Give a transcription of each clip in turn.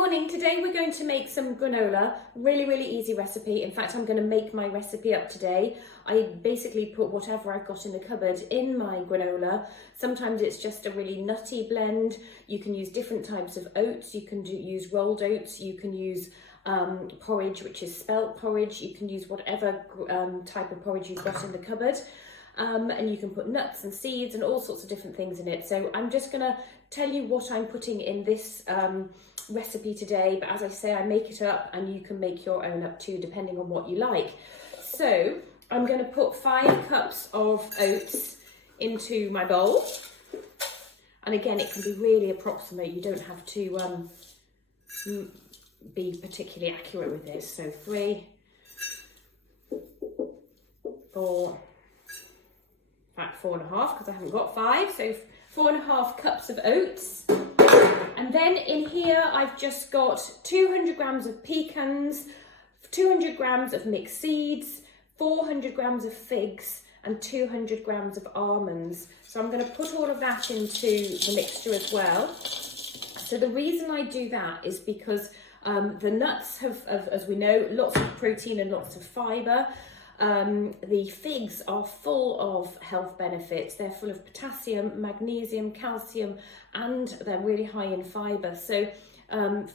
morning. Today we're going to make some granola. Really easy recipe. In fact, I'm going to make my recipe up today. I basically put whatever I've got in the cupboard in my granola. Sometimes it's just a really nutty blend. You can use different types of oats. You can use rolled oats. You can use porridge, which is spelt porridge. You can use whatever type of porridge you've got in the cupboard. And you can put nuts and seeds and all sorts of different things in it. So I'm just going to tell you what I'm putting in this recipe today, but as I say, I make it up and you can make your own up too, depending on what you like. So I'm going to put 5 cups of oats into my bowl. And again, it can be really approximate. You don't have to be particularly accurate with this. So 3, 4, 4.5, because I haven't got 5, so 4.5 cups of oats. And then in here I've just got 200 grams of pecans, 200 grams of mixed seeds, 400 grams of figs and 200 grams of almonds. So I'm going to put all of that into the mixture as well. So the reason I do that is because the nuts have, as we know, lots of protein and lots of fibre. The figs are full of health benefits. They're full of potassium, magnesium, calcium, and they're really high in fibre. So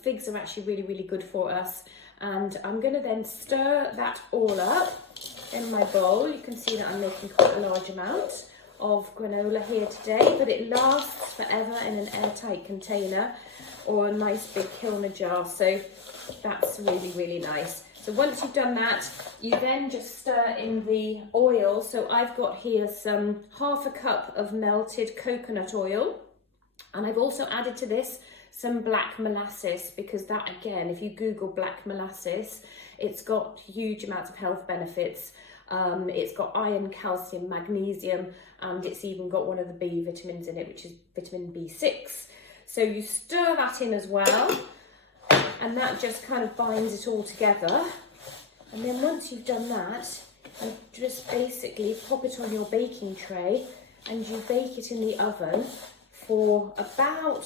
figs are actually really good for us. And I'm going to then stir that all up in my bowl. You can see that I'm making quite a large amount of granola here today, but it lasts forever in an airtight container or a nice big Kilner jar. So that's really nice. So once you've done that, you then just stir in the oil. So I've got here some half a cup of melted coconut oil. And I've also added to this some black molasses, because that, again, if you Google black molasses, it's got huge amounts of health benefits. It's got iron, calcium, magnesium, and it's even got one of the B vitamins in it, which is vitamin B6. So you stir that in as well. And that just kind of binds it all together. And then once you've done that, you just basically pop it on your baking tray and you bake it in the oven for about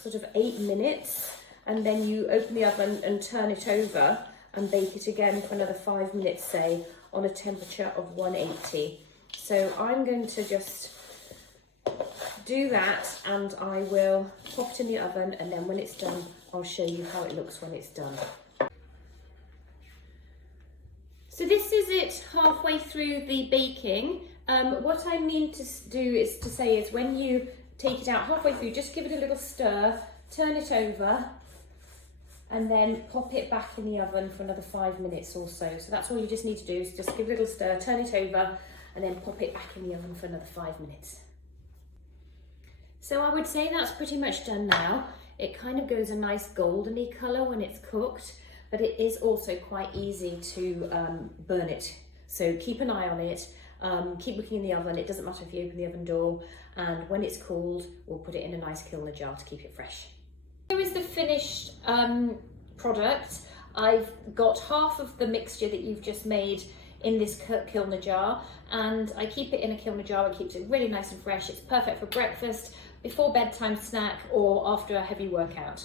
sort of 8 minutes. And then you open the oven and turn it over and bake it again for another 5 minutes, say, on a temperature of 180. So I'm going to just do that and I will pop it in the oven, and then when it's done, I'll show you how it looks when it's done. So this is it halfway through the baking. What I mean to do is to say is when you take it out halfway through, just give it a little stir, turn it over, and then pop it back in the oven for another 5 minutes or so. So that's all you just need to do, is just give it a little stir, turn it over, and then pop it back in the oven for another 5 minutes. So I would say that's pretty much done now. It kind of goes a nice goldeny colour when it's cooked, but it is also quite easy to burn it. So keep an eye on it, keep looking in the oven. It doesn't matter if you open the oven door, and when it's cooled, we'll put it in a nice Kilner jar to keep it fresh. Here is the finished product. I've got half of the mixture that you've just made in this Kilner jar, and I keep it in a Kilner jar. It keeps it really nice and fresh. It's perfect for breakfast, before bedtime snack, or after a heavy workout.